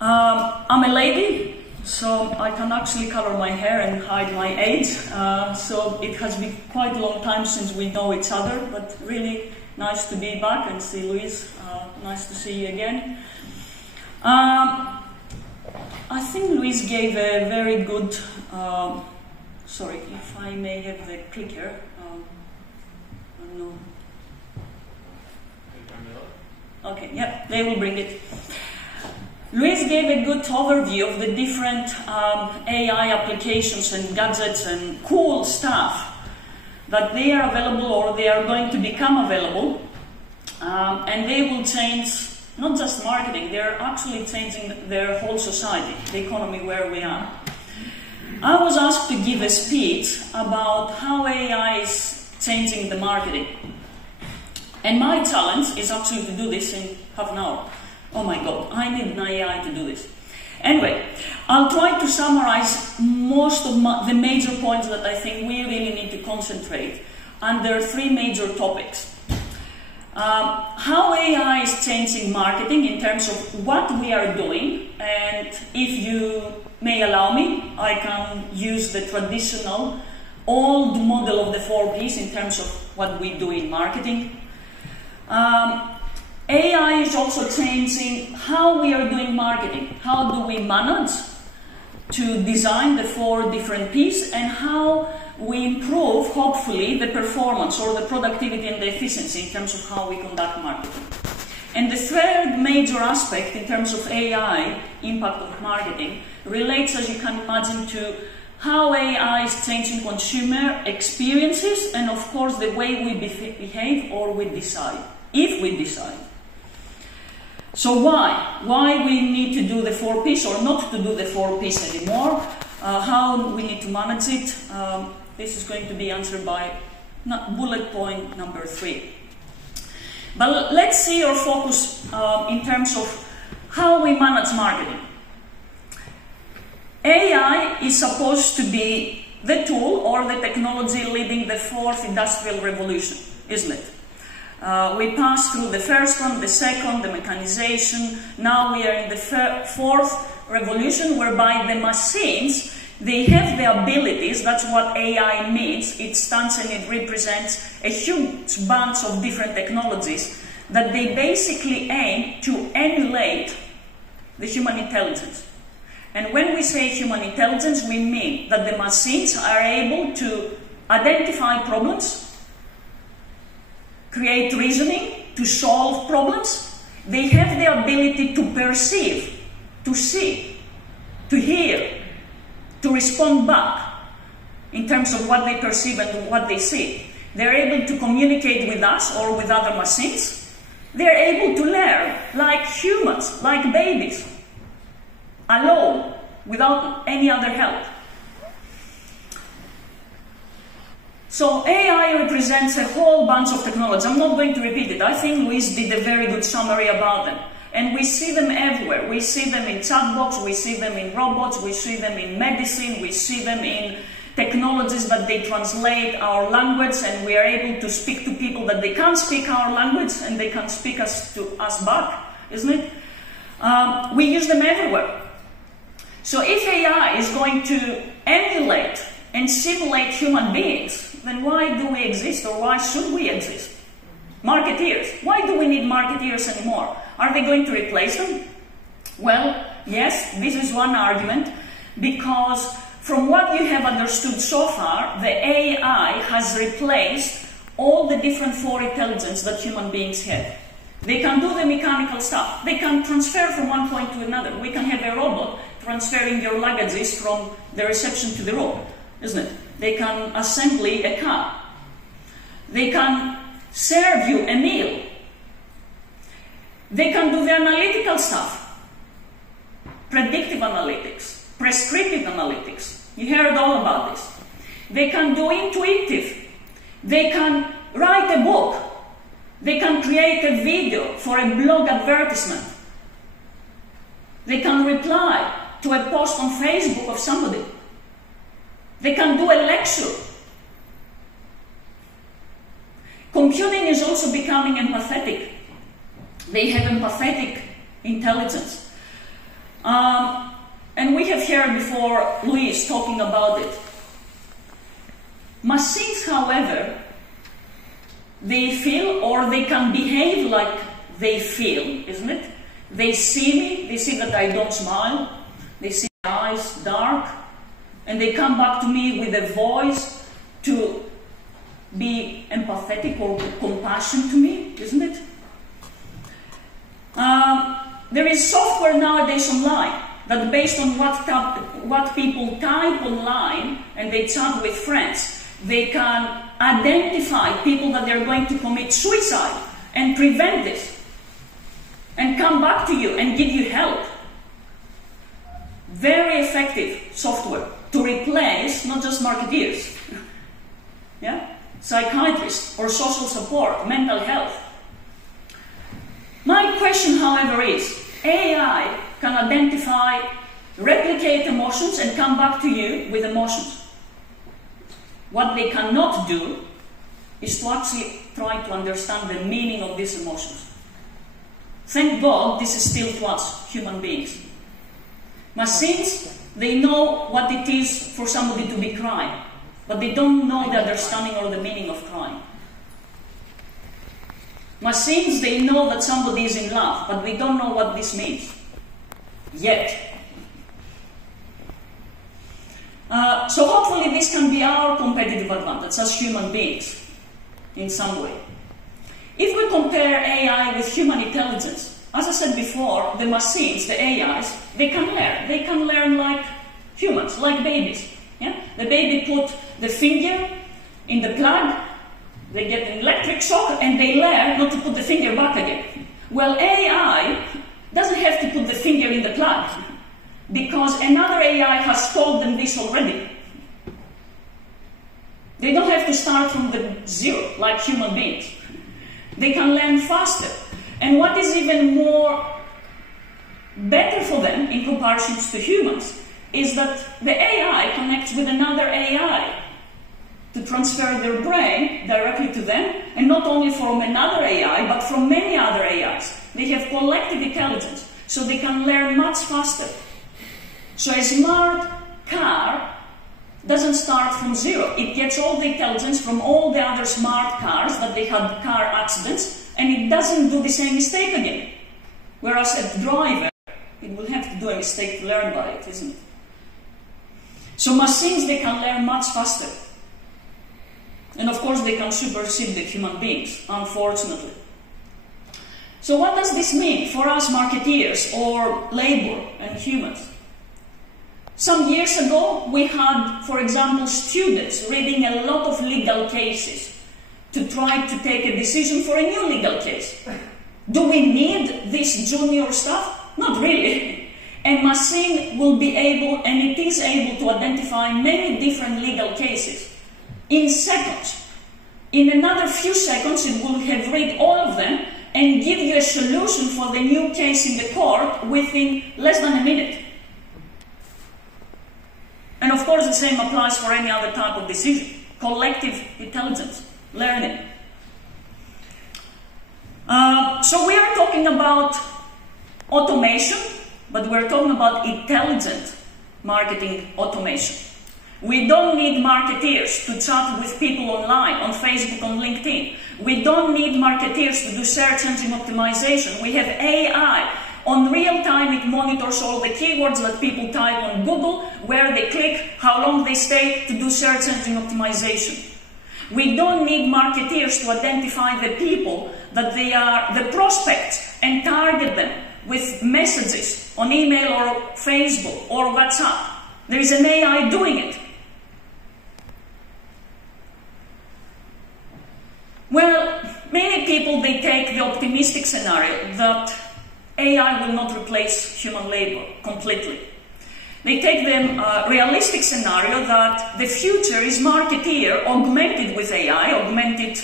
I'm a lady, so I can actually color my hair and hide my age. So it has been quite a long time since we know each other, but really nice to be back and see Louise. Nice to see you again. I think Louise gave a very good, sorry, if I may have the clicker. I don't know. Okay, yeah, they will bring it. Louise gave a good overview of the different AI applications and gadgets and cool stuff that they are available or they are going to become available, and they will change not just marketing, they are actually changing their whole society, the economy where we are. I was asked to give a speech about how AI is changing the marketing. And my challenge is actually to do this in half an hour. Oh my God, I need an AI to do this. Anyway, I'll try to summarize most of the major points that I think we really need to concentrate under three major topics. How AI is changing marketing in terms of what we are doing, and if you may allow me, I can use the traditional old model of the 4 Ps in terms of what we do in marketing. AI is also changing how we are doing marketing. How do we manage to design the 4 different Ps, and how we improve, hopefully, the performance or the productivity and the efficiency in terms of how we conduct marketing. And the third major aspect in terms of AI impact of marketing relates, as you can imagine, to how AI is changing consumer experiences and, of course, the way we behave or we decide, if we decide. So why? Why we need to do the 4 Ps or not to do the 4 Ps anymore? How we need to manage it? This is going to be answered by bullet point number 3. But let's see or focus in terms of how we manage marketing. AI is supposed to be the tool or the technology leading the 4th industrial revolution, isn't it? We passed through the first one, the second, the mechanization. Now we are in the 4th revolution, whereby the machines, they have the abilities. That's what AI means. It stands and it represents a huge bunch of different technologies that they basically aim to emulate the human intelligence. And when we say human intelligence, we mean that the machines are able to identify problems, create reasoning, to solve problems. They have the ability to perceive, to see, to hear, to respond back in terms of what they perceive and what they see. They're able to communicate with us or with other machines. They're able to learn like humans, like babies, alone, without any other help. So AI represents a whole bunch of technology. I'm not going to repeat it. I think Louise did a very good summary about them. And we see them everywhere. We see them in chatbots, we see them in robots, we see them in medicine, we see them in technologies that they translate our language, and we are able to speak to people that they can't speak our language and they can speak to us back, isn't it? We use them everywhere. So if AI is going to emulate and simulate human beings, then why do we exist, or why should we exist? Marketeers. Why do we need marketeers anymore? Are they going to replace them? Well, yes, this is one argument, because from what you have understood so far, the AI has replaced all the different 4 intelligence that human beings have. They can do the mechanical stuff. They can transfer from one point to another. We can have a robot transferring your luggages from the reception to the room, isn't it? They can assemble a car. They can serve you a meal. They can do the analytical stuff, predictive analytics, prescriptive analytics. You heard all about this. They can do intuitive. They can write a book. They can create a video for a blog advertisement. They can reply to a post on Facebook of somebody. They can do a lecture. Computing is also becoming empathetic. They have empathetic intelligence. And we have heard before Luis talking about it. Machines, however, they feel, or they can behave like they feel, isn't it? They see me, they see that I don't smile, they see my eyes dark, and they come back to me with a voice to be empathetic or compassion to me, isn't it? There is software nowadays online that, based on what people type online and they chat with friends, they can identify people that they're going to commit suicide and prevent this, and come back to you and give you help. Very effective software to replace not just marketeers, yeah, psychiatrists or social support, mental health. My question, however, is AI can identify, replicate emotions and come back to you with emotions. What they cannot do is to actually try to understand the meaning of these emotions. Thank God this is still to us, human beings. Machines, they know what it is for somebody to be crying, but they don't know the understanding or the meaning of crying. Machines, they know that somebody is in love, but they don't know what this means. Yet. So hopefully this can be our competitive advantage as human beings, in some way. If we compare AI with human intelligence, as I said before, the machines, the AIs, they can learn. They can learn like humans, like babies. Yeah? The baby put the finger in the plug, they get an electric shock, and they learn not to put the finger back again. Well, AI doesn't have to put the finger in the plug, because another AI has told them this already. They don't have to start from the zero, like human beings. They can learn faster. And what is even more better for them in comparison to humans is that the AI connects with another AI to transfer their brain directly to them, and not only from another AI, but from many other AIs. They have collective intelligence, so they can learn much faster. So a smart car doesn't start from zero. It gets all the intelligence from all the other smart cars that they had car accidents, and it doesn't do the same mistake again. Whereas a driver, it will have to do a mistake to learn by it, isn't it? So machines, they can learn much faster. And of course they can supersede the human beings, unfortunately. So what does this mean for us marketeers or labor and humans? Some years ago we had, for example, students reading a lot of legal cases to try to take a decision for a new legal case. Do we need this junior stuff? Not really. A machine will be able, and it is able, to identify many different legal cases in seconds. In another few seconds it will have read all of them and give you a solution for the new case in the court within less than a minute. And of course the same applies for any other type of decision. Collective intelligence, learning. So we are talking about automation, but we're talking about intelligent marketing automation. We don't need marketeers to chat with people online, on Facebook, on LinkedIn. We don't need marketeers to do search engine optimization. We have AI. On real time, it monitors all the keywords that people type on Google, where they click, how long they stay, to do search engine optimization. We don't need marketeers to identify the people that they are, the prospects, and target them with messages on email or Facebook or WhatsApp. There is an AI doing it. Well, many people, they take the optimistic scenario that AI will not replace human labor completely. They take the realistic scenario that the future is marketeer augmented with AI, augmented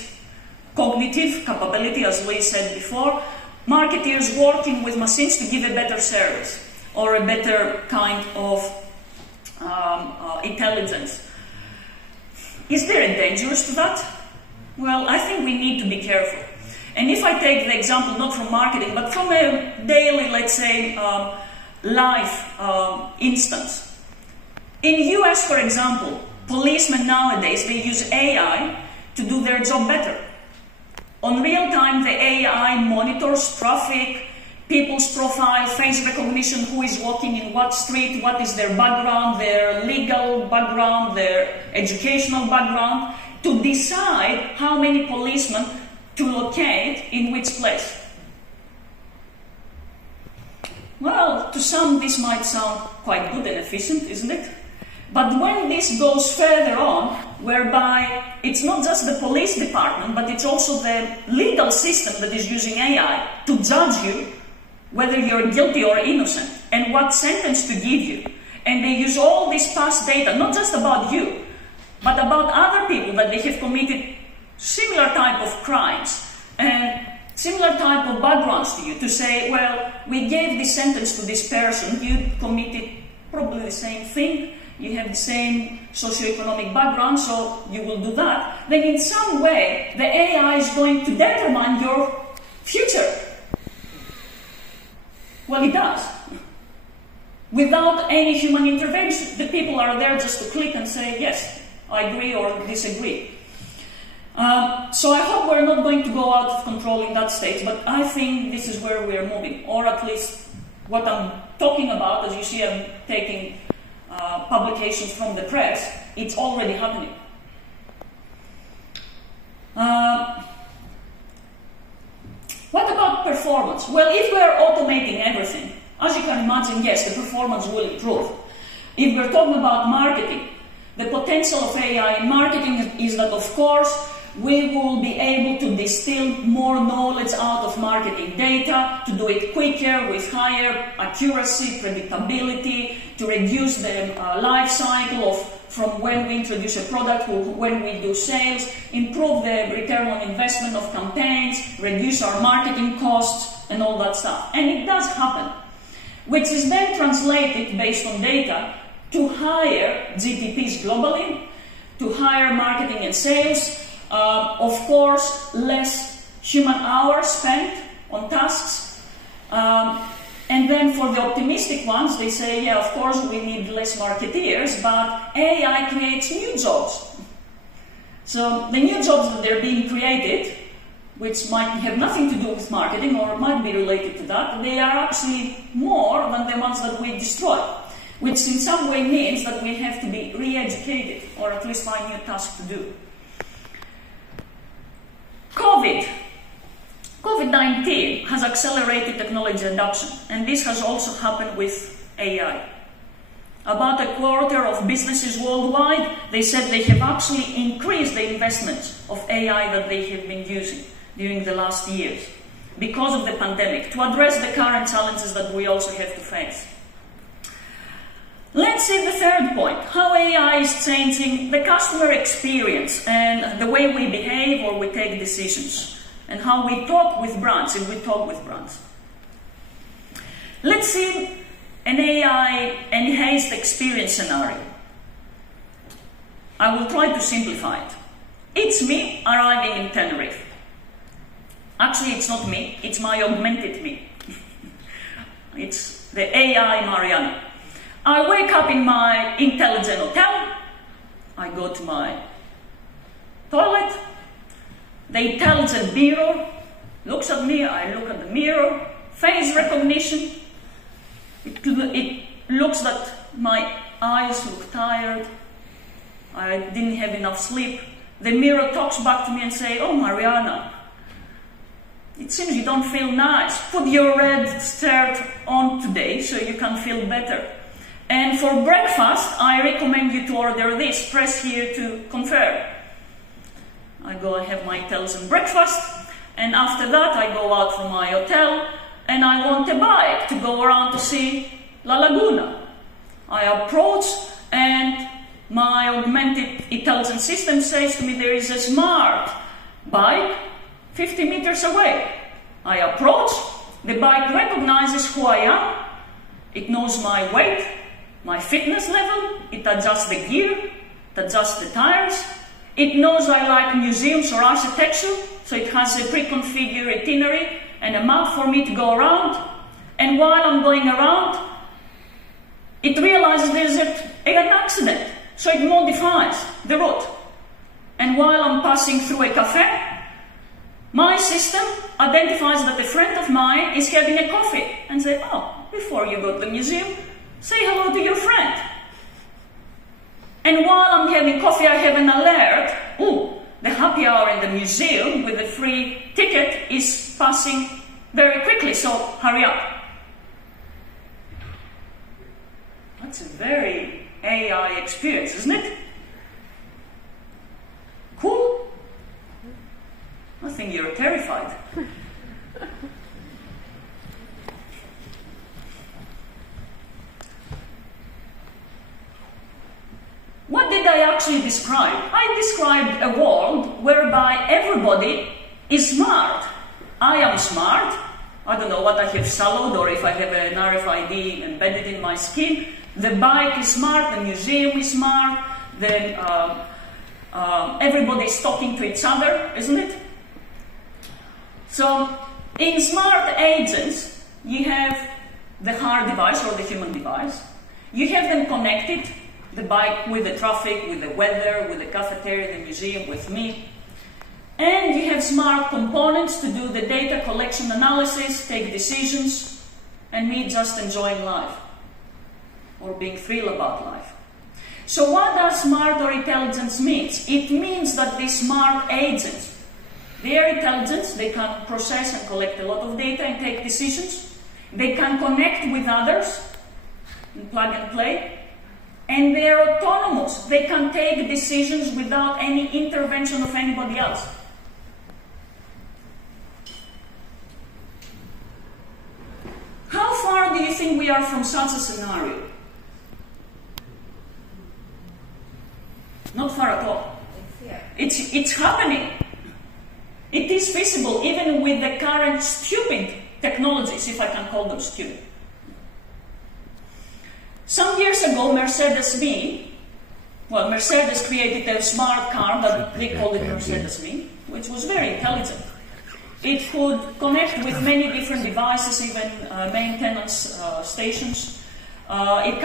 cognitive capability, as we said before, marketeers working with machines to give a better service or a better kind of intelligence. Is there a danger to that? Well, I think we need to be careful. And if I take the example not from marketing, but from a daily, let's say, life instance. In US, for example, policemen nowadays, they use AI to do their job better. On real time, the AI monitors traffic, people's profile, face recognition, who is walking in what street, what is their background, their legal background, their educational background, to decide how many policemen to locate in which place. Well, to some this might sound quite good and efficient, isn't it? But when this goes further on, whereby it's not just the police department, but it's also the legal system that is using AI to judge you whether you're guilty or innocent, and what sentence to give you. And they use all this past data, not just about you, but about other people that they have committed similar type of crimes and similar type of backgrounds to you, to say, well, we gave this sentence to this person, you committed probably the same thing, you have the same socioeconomic background, so you will do that. Then in some way, the AI is going to determine your future. Well, it does. Without any human intervention. The people are there just to click and say, yes, I agree or disagree. So I hope we're not going to go out of control in that stage, but I think this is where we're moving, or at least what I'm talking about. As you see, I'm taking publications from the press. It's already happening. What about performance? Well, if we're automating everything, as you can imagine, yes, the performance will improve. If we're talking about marketing, the potential of AI in marketing is that, of course, we will be able to distill more knowledge out of marketing data, to do it quicker, with higher accuracy, predictability, to reduce the life cycle of from when we introduce a product to when we do sales, improve the return on investment of campaigns, reduce our marketing costs, and all that stuff. And it does happen, which is then translated, based on data, to higher GDPs globally, to higher marketing and sales, of course, less human hours spent on tasks, and then for the optimistic ones, they say, yeah, of course, we need less marketeers, but AI creates new jobs. So the new jobs that are being created, which might have nothing to do with marketing or might be related to that, they are actually more than the ones that we destroy, which in some way means that we have to be re-educated, or at least find new tasks to do. COVID-19 has accelerated technology adoption, and this has also happened with AI. About a quarter of businesses worldwide, they said they have actually increased the investments of AI that they have been using during the last years because of the pandemic, to address the current challenges that we also have to face. Let's see the third point, how AI is changing the customer experience and the way we behave or we take decisions, and how we talk with brands, if we talk with brands. Let's see an AI enhanced experience scenario. I will try to simplify it. It's me arriving in Tenerife. Actually, it's not me, it's my augmented me. It's the AI Marianna. I wake up in my intelligent hotel, I go to my toilet, the intelligent mirror looks at me, I look at the mirror, face recognition, it looks that my eyes look tired, I didn't have enough sleep. The mirror talks back to me and says, oh Marianna, it seems you don't feel nice. Put your red shirt on today so you can feel better. And for breakfast, I recommend you to order this. Press here to confirm. I go and have my intelligent breakfast, and after that I go out from my hotel and I want a bike to go around to see La Laguna. I approach and my augmented intelligence system says to me there is a smart bike 50 meters away. I approach, the bike recognizes who I am, it knows my weight, my fitness level, it adjusts the gear, it adjusts the tires, it knows I like museums or architecture, so it has a pre-configured itinerary and a map for me to go around, and while I'm going around, it realizes there's an accident, so it modifies the route. And while I'm passing through a cafe, my system identifies that a friend of mine is having a coffee and say, oh, before you go to the museum, say hello to your friend. And while I'm having coffee, I have an alert. Oh, the happy hour in the museum with the free ticket is passing very quickly, so hurry up. That's a very AI experience, isn't it? Cool? I think you're terrified. What did I actually describe? I described a world whereby everybody is smart. I am smart. I don't know what I have swallowed or if I have an RFID embedded in my skin. The bike is smart, the museum is smart, then everybody is talking to each other, isn't it? So, in smart agents, you have the hard device or the human device. You have them connected, the bike with the traffic, with the weather, with the cafeteria, the museum, with me. And you have smart components to do the data collection analysis, take decisions, and me just enjoying life or being thrilled about life. So what does smart or intelligence mean? It means that these smart agents, they are intelligent, they can process and collect a lot of data and take decisions. They can connect with others and plug and play. And they are autonomous. They can take decisions without any intervention of anybody else. How far do you think we are from such a scenario? Not far at all. It's happening. It is feasible even with the current stupid technologies, if I can call them stupid. Some years ago, Mercedes created a smart car that they called it Mercedes Me, which was very intelligent. It could connect with many different devices, even maintenance stations. It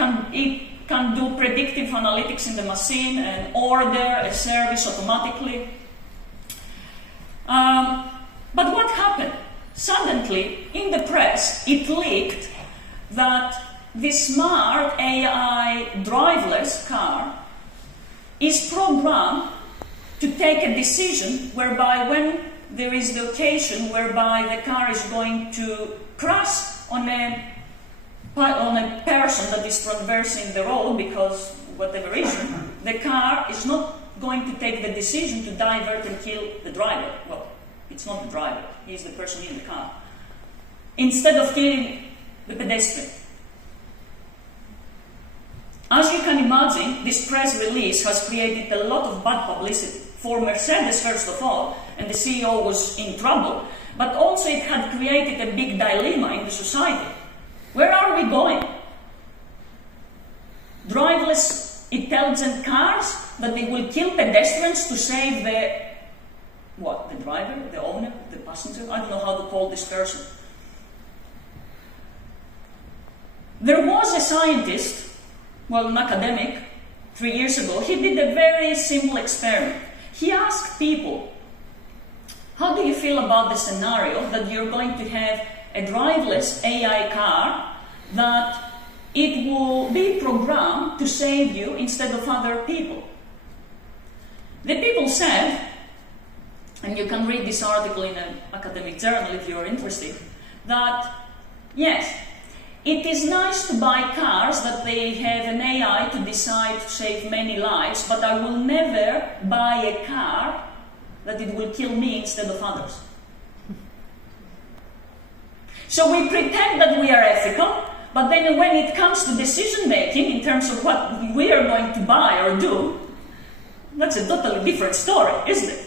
can do predictive analytics in the machine and order a service automatically. But what happened? Suddenly, in the press, it leaked that this smart AI driverless car is programmed to take a decision whereby when there is the occasion whereby the car is going to crash on a person that is traversing the road because whatever reason, the car is not going to take the decision to divert and kill the driver. Well, it's not the driver, he's the person in the car. Instead of killing the pedestrian. As you can imagine, this press release has created a lot of bad publicity. For Mercedes, first of all, and the CEO was in trouble, but also it had created a big dilemma in the society. Where are we going? Driverless, intelligent cars that they will kill pedestrians to save the driver, the owner, the passenger? I don't know how to call this person. There was a scientist, an academic, 3 years ago. He did a very simple experiment. He asked people, how do you feel about the scenario that you're going to have a driverless AI car that it will be programmed to save you instead of other people? The people said, and you can read this article in an academic journal if you're interested, that yes, it is nice to buy cars that they have an AI to decide to save many lives, but I will never buy a car that it will kill me instead of others. So we pretend that we are ethical, but then when it comes to decision making in terms of what we are going to buy or do, that's a totally different story, isn't it?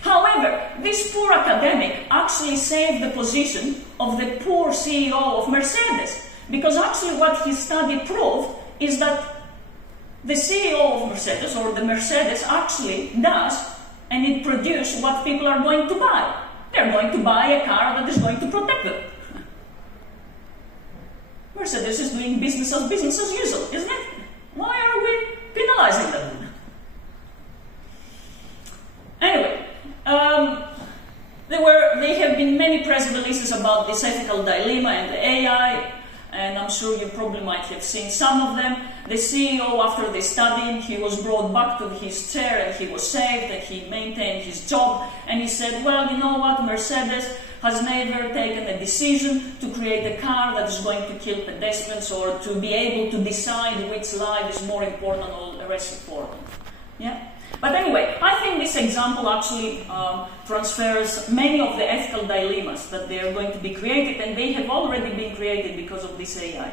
However, this poor academic actually saved the position of the poor CEO of Mercedes, because actually what his study proved is that the CEO of Mercedes, or the Mercedes, actually does, and it produces what people are going to buy. They're going to buy a car that is going to protect them. Mercedes is doing business as usual, isn't it? Why are we penalizing them? Anyway, there have been many press releases about this ethical dilemma and the AI, and I'm sure you probably might have seen some of them. The CEO, after the study, he was brought back to his chair and he was saved and he maintained his job, and he said, well, you know what, Mercedes has never taken a decision to create a car that is going to kill pedestrians or to be able to decide which life is more important or less important. Yeah? But anyway, I think this example actually transfers many of the ethical dilemmas that they are going to be created, and they have already been created because of this AI.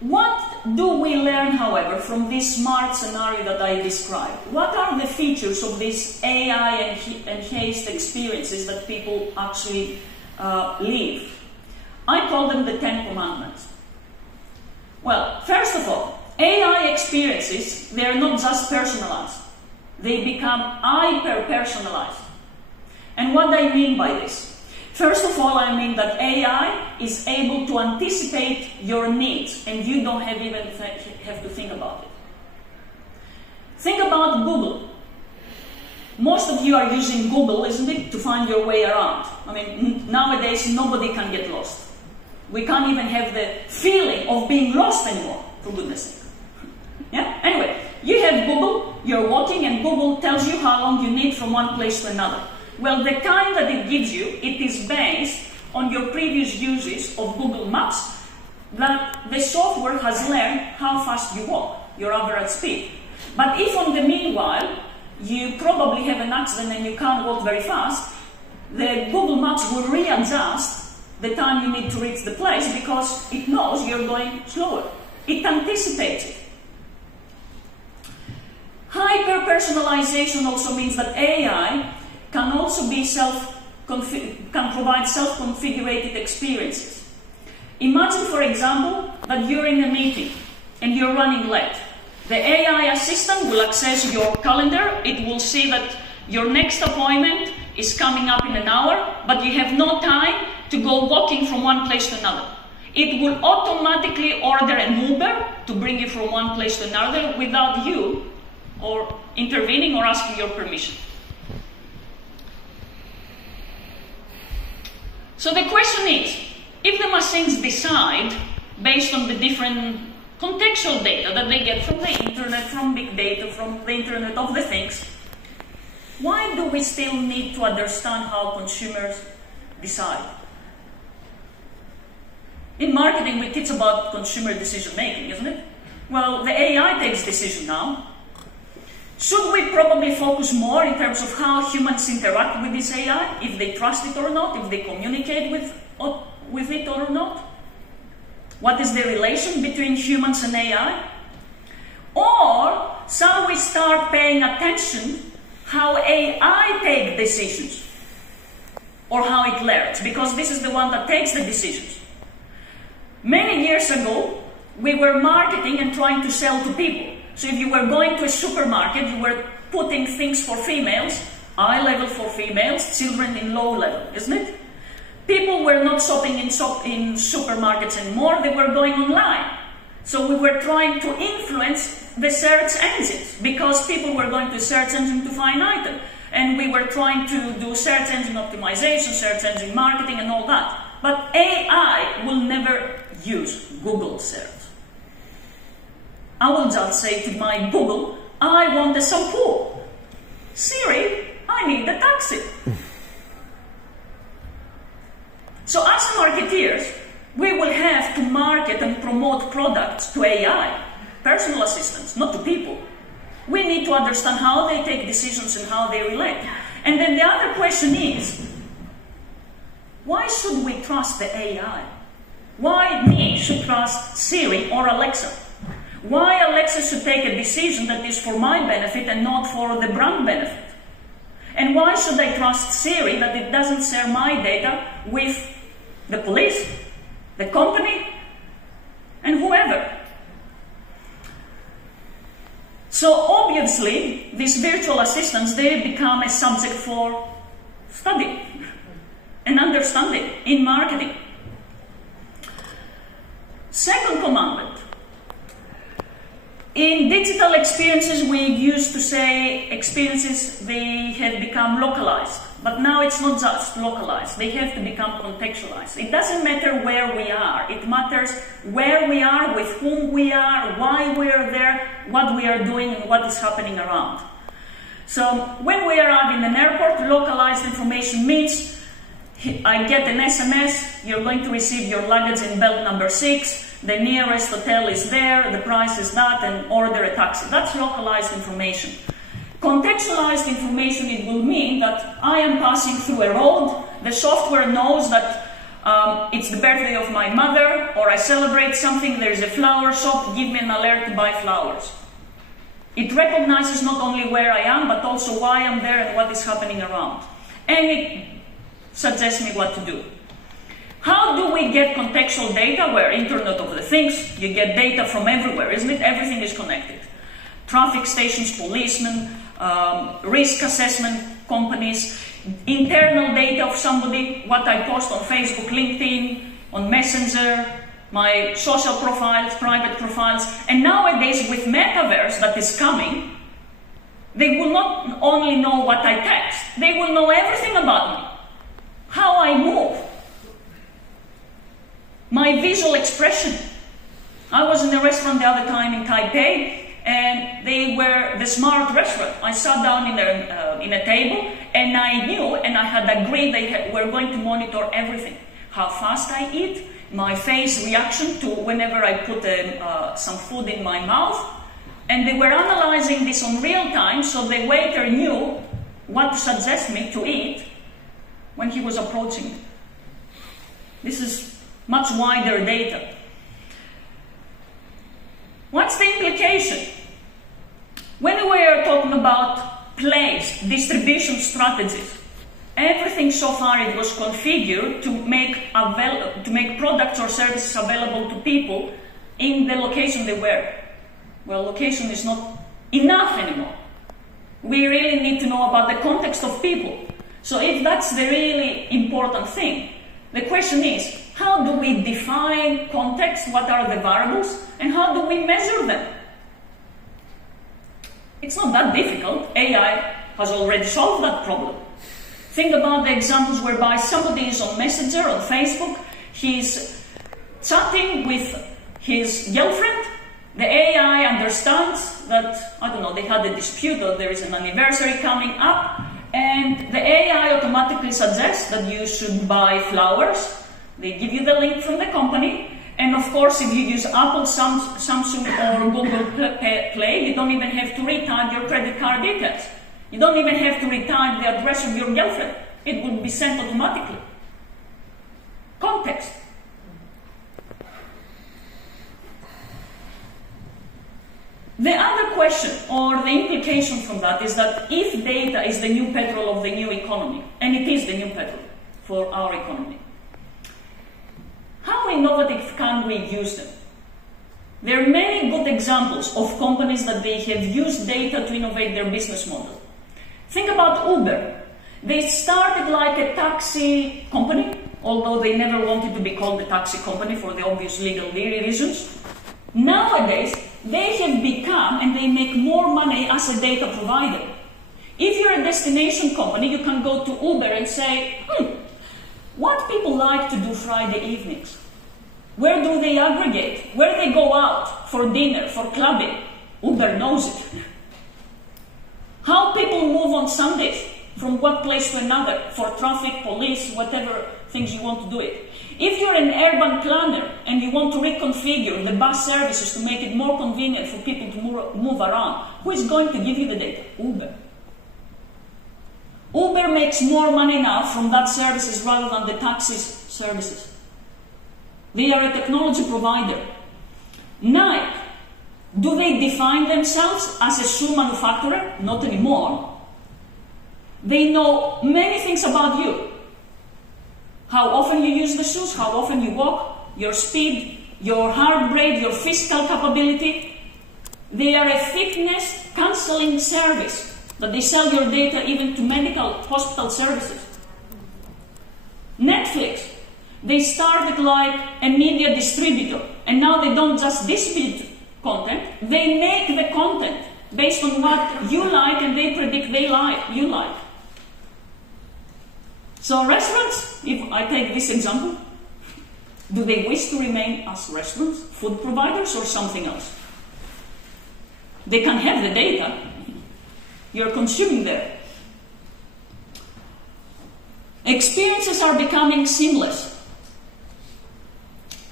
What do we learn, however, from this smart scenario that I described? What are the features of these AI enhanced experiences that people actually live? I call them the 10 commandments. Well, first of all, AI experiences, they are not just personalized. They become hyper-personalized. And what do I mean by this? First of all, I mean that AI is able to anticipate your needs, and you don't have to think about it. Think about Google. Most of you are using Google, isn't it, to find your way around. I mean, nowadays nobody can get lost. We can't even have the feeling of being lost anymore, for goodness sake. Yeah? Anyway, you have Google, you're walking, and Google tells you how long you need from one place to another. Well, the time that it gives you, it is based on your previous uses of Google Maps, that the software has learned how fast you walk, your average speed. But if on the meanwhile, you probably have an accident and you can't walk very fast, the Google Maps will readjust the time you need to reach the place because it knows you're going slower. It anticipates it. Hyper-personalization also means that AI can also be can provide self-configurated experiences. Imagine, for example, that you're in a meeting and you're running late. The AI assistant will access your calendar. It will see that your next appointment is coming up in an hour, but you have no time to go walking from one place to another. It will automatically order an Uber to bring you from one place to another without you or intervening or asking your permission. So the question is, if the machines decide, based on the different contextual data that they get from the internet, from big data, from the Internet of the Things, why do we still need to understand how consumers decide? In marketing, we teach about consumer decision making, isn't it? Well, the AI takes decision now. Should we probably focus more in terms of how humans interact with this AI, if they trust it or not, if they communicate with it or not? What is the relation between humans and AI? Or shall we start paying attention how AI takes decisions, or how it learns, because this is the one that takes the decisions. Many years ago, we were marketing and trying to sell to people. So if you were going to a supermarket, you were putting things for females, eye level for females, children in low level, isn't it? People were not shopping in supermarkets anymore, they were going online. So we were trying to influence the search engines, because people were going to search engine to find items. And we were trying to do search engine optimization, search engine marketing and all that. But AI will never use Google search. I will just say to my Google, I want a shampoo. Siri, I need a taxi. So as marketeers, we will have to market and promote products to AI, personal assistants, not to people. We need to understand how they take decisions and how they relate. And then the other question is, why should we trust the AI? Why me should trust Siri or Alexa? Why Alexa should take a decision that is for my benefit and not for the brand benefit? And why should I trust Siri that it doesn't share my data with the police, the company, and whoever? So obviously, these virtual assistants, they become a subject for study and understanding in marketing. Second commandment. In digital experiences, we used to say experiences, they have become localized. But now it's not just localized, they have to become contextualized. It doesn't matter where we are, it matters where we are, with whom we are, why we are there, what we are doing, and what is happening around. So when we arrive in an airport, localized information means I get an SMS, you're going to receive your luggage in belt number 6, the nearest hotel is there, the price is that, and order a taxi. That's localized information. Contextualized information, it will mean that I am passing through a road, the software knows that it's the birthday of my mother, or I celebrate something, there's a flower shop, give me an alert to buy flowers. It recognizes not only where I am, but also why I'm there and what is happening around. And it suggests me what to do. How do we get contextual data? Where Internet of the Things, you get data from everywhere, isn't it? Everything is connected. Traffic stations, policemen, risk assessment companies, internal data of somebody, what I post on Facebook, LinkedIn, on Messenger, my social profiles, private profiles, and nowadays with metaverse that is coming, they will not only know what I text, they will know everything about me, how I move, my visual expression. I was in a restaurant the other time in Taipei, and they were the smart restaurant. I sat down in a table, and I knew, and I had agreed they were going to monitor everything. How fast I eat, my face reaction to whenever I put some food in my mouth, and they were analyzing this on real time, so the waiter knew what to suggest me to eat when he was approaching me. This is much wider data. What's the implication? When we are talking about place, distribution strategies, everything so far it was configured to make products or services available to people in the location they were. Well, location is not enough anymore. We really need to know about the context of people. So if that's the really important thing, the question is, how do we define context? What are the variables? And how do we measure them? It's not that difficult. AI has already solved that problem. Think about the examples whereby somebody is on Messenger, on Facebook, he's chatting with his girlfriend, the AI understands that, I don't know, they had a dispute or there is an anniversary coming up, and the AI automatically suggests that you should buy flowers. They give you the link from the company, and of course if you use Apple, Samsung or Google Play, you don't even have to retype your credit card details. You don't even have to retype the address of your girlfriend. It will be sent automatically. Context. The other question, or the implication from that, is that if data is the new petrol of the new economy, and it is the new petrol for our economy, how innovative can we use them? There are many good examples of companies that they have used data to innovate their business model. Think about Uber. They started like a taxi company, although they never wanted to be called a taxi company for the obvious legal reasons. Nowadays, they have become, and they make more money as a data provider. If you're a destination company, you can go to Uber and say, what people like to do Friday evenings? Where do they aggregate? Where do they go out for dinner, for clubbing? Uber knows it. How people move on Sundays, from one place to another, for traffic, police, whatever things you want to do it. If you're an urban planner and you want to reconfigure the bus services to make it more convenient for people to move around, who is going to give you the data? Uber. Uber makes more money now from that services rather than the taxi services. They are a technology provider. Nike, do they define themselves as a shoe manufacturer? Not anymore. They know many things about you. How often you use the shoes, how often you walk, your speed, your heart rate, your physical capability. They are a fitness counseling service that they sell your data even to medical hospital services. Netflix. They started like a media distributor, and now they don't just distribute content, they make the content based on what you like, and they predict you like. So restaurants, if I take this example, do they wish to remain as restaurants, food providers, or something else? They can have the data. You're consuming there. Experiences are becoming seamless.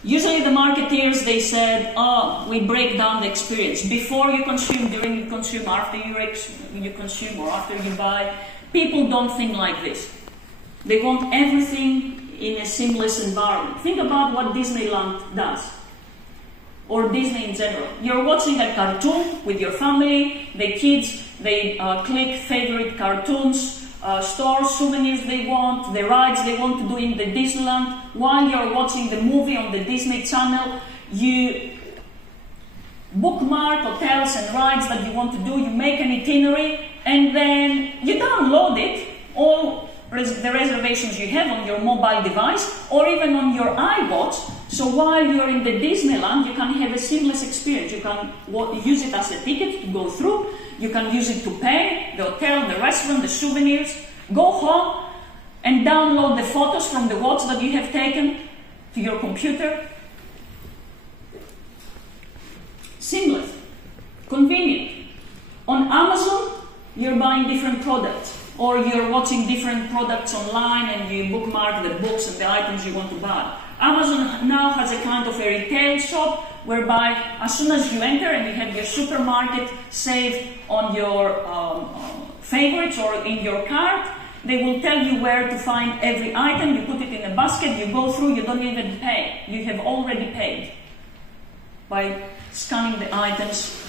Usually the marketeers, they said, oh, we break down the experience. Before you consume, during you consume, after you consume, or after you buy. People don't think like this. They want everything in a seamless environment. Think about what Disneyland does, or Disney in general. You're watching a cartoon with your family, the kids, they click favorite cartoons, stores, souvenirs they want, the rides they want to do in the Disneyland. While you're watching the movie on the Disney Channel, you bookmark hotels and rides that you want to do, you make an itinerary, and then you download it, all the reservations you have on your mobile device, or even on your iWatch. So while you're in the Disneyland, you can have a seamless experience. You can use it as a ticket to go through. You can use it to pay the hotel, the restaurant, the souvenirs. Go home and download the photos from the watch that you have taken to your computer. Seamless, convenient. On Amazon, you're buying different products, or you're watching different products online and you bookmark the books and the items you want to buy. Amazon now has a kind of a retail shop whereby as soon as you enter and you have your supermarket saved on your favorites or in your cart, they will tell you where to find every item. You put it in a basket, you go through, you don't even pay. You have already paid by scanning the items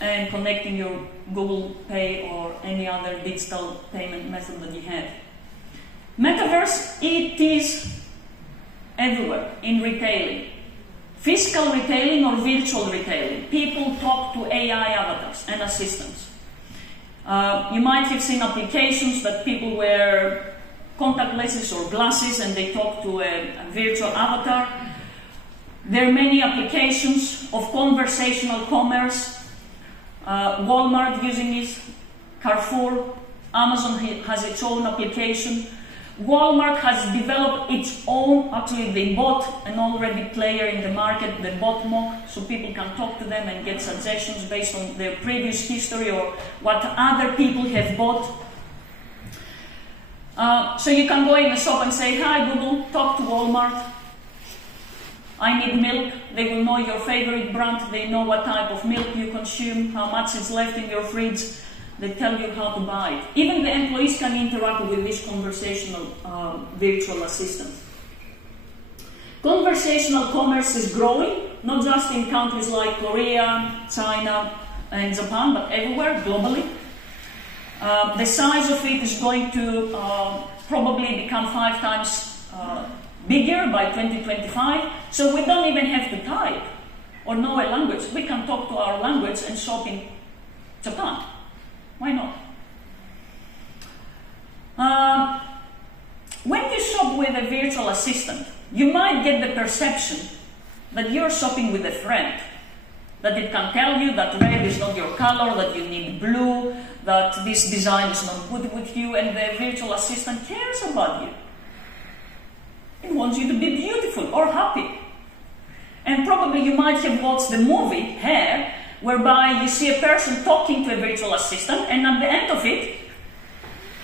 and connecting your Google Pay or any other digital payment method that you have. Metaverse, it is everywhere in retailing. Physical retailing or virtual retailing. People talk to AI avatars and assistants. You might have seen applications that people wear contact lenses or glasses and they talk to a virtual avatar. There are many applications of conversational commerce. Walmart using it, Carrefour, Amazon has its own application. Walmart has developed its own, actually they bought an already player in the market, the bot mock, so people can talk to them and get suggestions based on their previous history or what other people have bought. So you can go in a shop and say, hi Google, talk to Walmart. I need milk. They will know your favorite brand. They know what type of milk you consume, how much is left in your fridge. They tell you how to buy it. Even the employees can interact with this conversational virtual assistant. Conversational commerce is growing, not just in countries like Korea, China, and Japan, but everywhere, globally. The size of it is going to probably become 5 times bigger by 2025, so we don't even have to type or know a language. We can talk to our language and shop in Japan. Why not? When you shop with a virtual assistant, you might get the perception that you're shopping with a friend, that it can tell you that red is not your color, that you need blue, that this design is not good with you, and the virtual assistant cares about you. It wants you to be beautiful or happy. And probably you might have watched the movie Hair, whereby you see a person talking to a virtual assistant and at the end of it,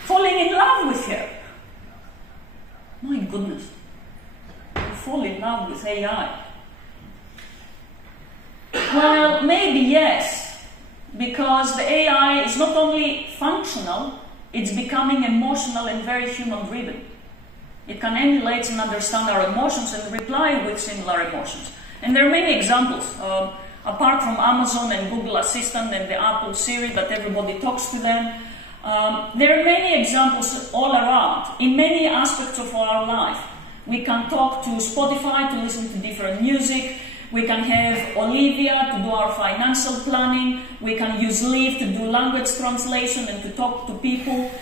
falling in love with her. My goodness. You fall in love with AI. Well, maybe yes, because the AI is not only functional, it's becoming emotional and very human-driven. It can emulate and understand our emotions and reply with similar emotions. And there are many examples. Apart from Amazon and Google Assistant and the Apple Siri that everybody talks to them, there are many examples all around. In many aspects of our life, we can talk to Spotify to listen to different music. We can have Olivia to do our financial planning. We can use Liv to do language translation and to talk to people.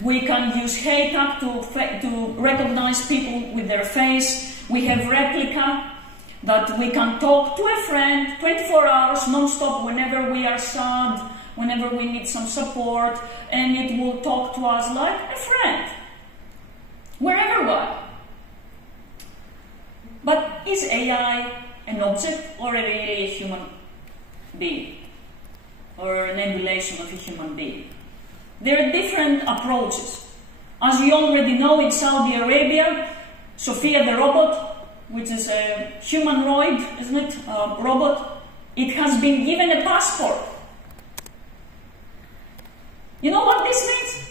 We can use Hey Tag to recognize people with their face. We have Replica, that we can talk to a friend 24 hours non-stop whenever we are sad, whenever we need some support, and it will talk to us like a friend, wherever we are. But is AI an object or really a human being? Or an emulation of a human being? There are different approaches. As you already know, in Saudi Arabia, Sophia the robot, which is a humanoid, isn't it, robot, it has been given a passport. You know what this means?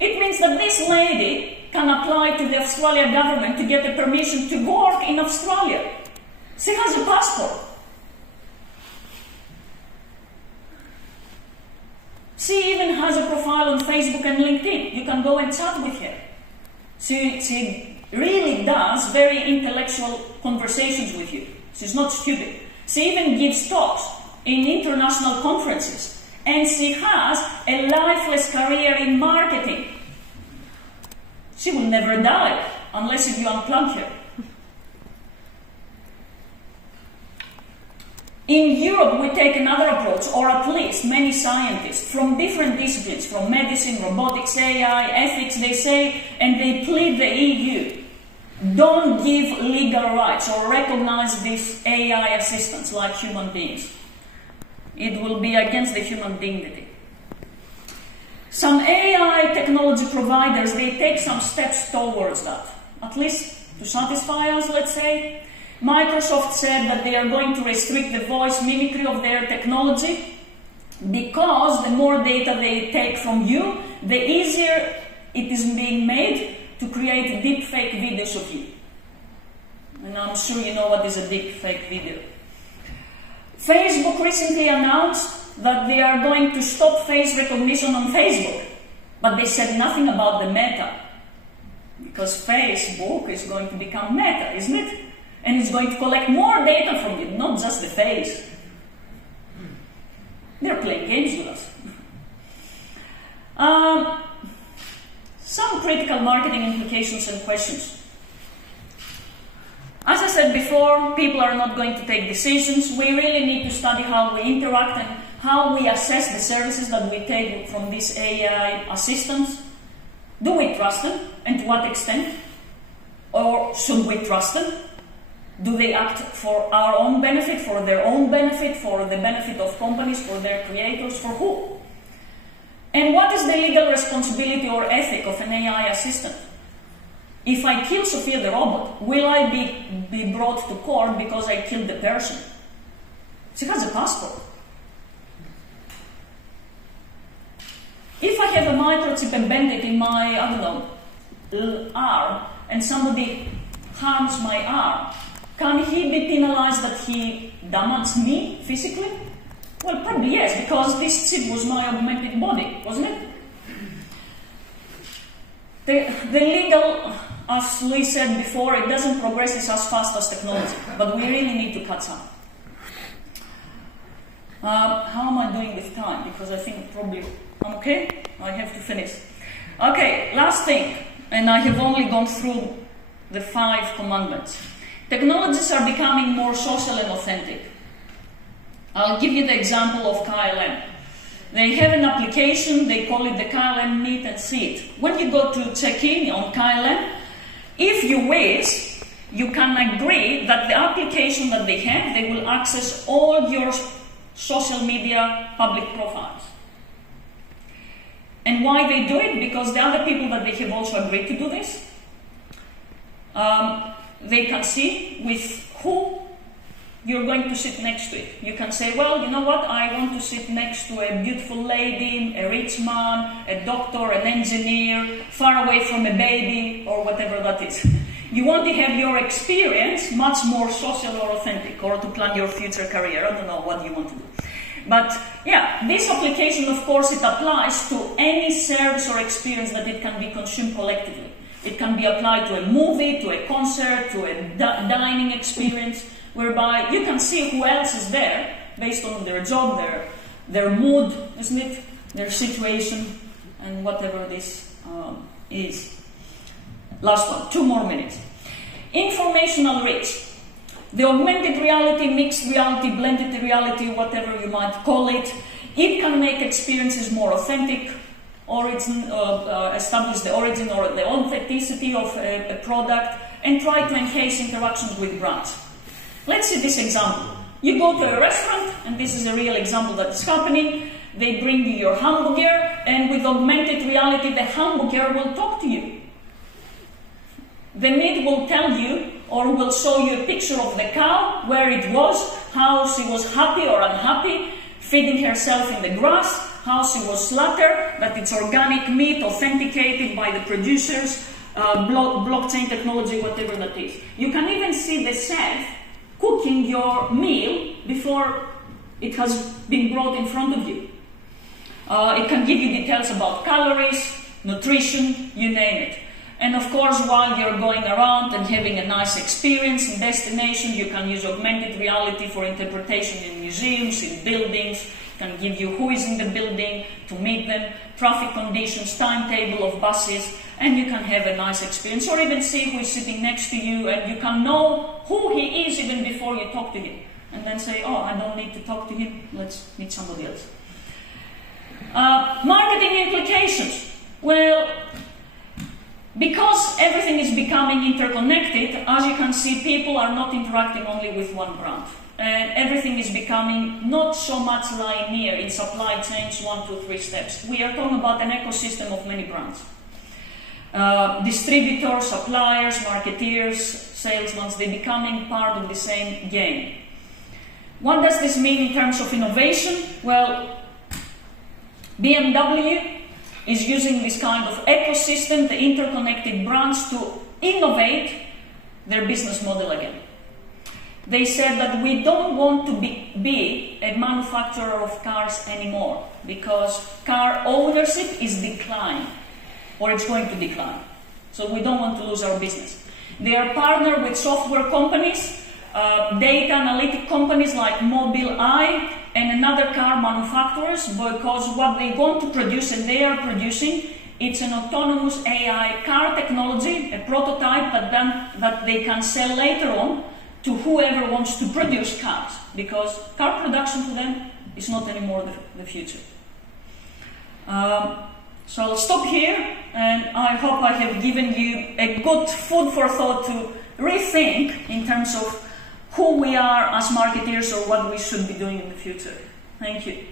It means that this lady can apply to the Australian government to get a permission to work in Australia. She has a passport. She even has a profile on Facebook and LinkedIn. You can go and chat with her. She really does very intellectual conversations with you. She's not stupid. She even gives talks in international conferences. And she has a lifeless career in marketing. She will never die unless if you unplug her. In Europe, we take another approach, or at least many scientists from different disciplines, from medicine, robotics, AI, ethics, they say, and they plead the EU, don't give legal rights or recognize these AI assistants like human beings. It will be against the human dignity. Some AI technology providers, they take some steps towards that, at least to satisfy us, let's say. Microsoft said that they are going to restrict the voice mimicry of their technology because the more data they take from you, the easier it is being made to create deep fake videos of you. And I'm sure you know what is a deep fake video. Facebook recently announced that they are going to stop face recognition on Facebook, but they said nothing about the Meta, because Facebook is going to become Meta, isn't it? And it's going to collect more data from you, not just the face. They're playing games with us. Some critical marketing implications and questions. As I said before, people are not going to take decisions. We really need to study how we interact and how we assess the services that we take from these AI assistants. Do we trust them, and to what extent? Or should we trust them? Do they act for our own benefit, for their own benefit, for the benefit of companies, for their creators, for who? And what is the legal responsibility or ethic of an AI assistant? If I kill Sophia the robot, will I be brought to court because I killed the person? She has a passport. If I have a microchip embedded in my, I don't know, arm, and somebody harms my arm, can he be penalized that he damaged me physically? Well, probably yes, because this chip was my augmented body, wasn't it? The legal, as we said before, it doesn't progress as fast as technology, but we really need to catch up. How am I doing with time? Because I think probably I'm okay. I have to finish. Okay, last thing, and I have only gone through the 5 commandments. Technologies are becoming more social and authentic. I'll give you the example of KLM. They have an application, they call it the KLM Meet and Seat. When you go to check in on KLM, if you wish, you can agree that the application that they have, they will access all your social media public profiles. And why they do it? Because the other people that they have also agreed to do this, they can see with who you're going to sit next to it. You can say, well, you know what, I want to sit next to a beautiful lady, a rich man, a doctor, an engineer, far away from a baby, or whatever that is. You want to have your experience much more social or authentic, or to plan your future career. I don't know what you want to do. But yeah, this application, of course, it applies to any service or experience that it can be consumed collectively. It can be applied to a movie, to a concert, to a dining experience, whereby you can see who else is there based on their job, their mood, isn't it? Their situation, and whatever this is. Last one, 2 more minutes. Informational rich. The augmented reality, mixed reality, blended reality, whatever you might call it, it can make experiences more authentic, establish the origin or the authenticity of a product, and try to enhance interactions with brands. Let's see this example. You go to a restaurant, and this is a real example that is happening. They bring you your hamburger, and with augmented reality, the hamburger will talk to you. The meat will tell you, or will show you a picture of the cow, where it was, how she was happy or unhappy, feeding herself in the grass, how she was slaughtered, that it's organic meat, authenticated by the producers, blockchain technology, whatever that is. You can even see the chef cooking your meal before it has been brought in front of you. It can give you details about calories, nutrition, you name it. And of course, while you're going around and having a nice experience in destination, you can use augmented reality for interpretation in museums, in buildings. It can give you who is in the building, to meet them, traffic conditions, timetable of buses, and you can have a nice experience, or even see who is sitting next to you, and you can know who he is even before you talk to him. And then say, oh, I don't need to talk to him, let's meet somebody else. Marketing implications. Well, because everything is becoming interconnected, as you can see, people are not interacting only with one brand. And everything is becoming not so much linear in supply chains, 1, 2, 3 steps. We are talking about an ecosystem of many brands. Distributors, suppliers, marketeers, salesmen, they're becoming part of the same game. What does this mean in terms of innovation? Well, BMW is using this kind of ecosystem, the interconnected brands, to innovate their business model again. They said that we don't want to be a manufacturer of cars anymore, because car ownership is declining, or it's going to decline. So we don't want to lose our business. They are partnered with software companies, data analytic companies like Mobileye, and another car manufacturers, because what they want to produce, and they are producing, it's an autonomous AI car technology, a prototype that they can sell later on to whoever wants to produce cars, because car production to them is not anymore the future. So I'll stop here, and I hope I have given you a good food for thought to rethink in terms of who we are as marketeers or what we should be doing in the future. Thank you.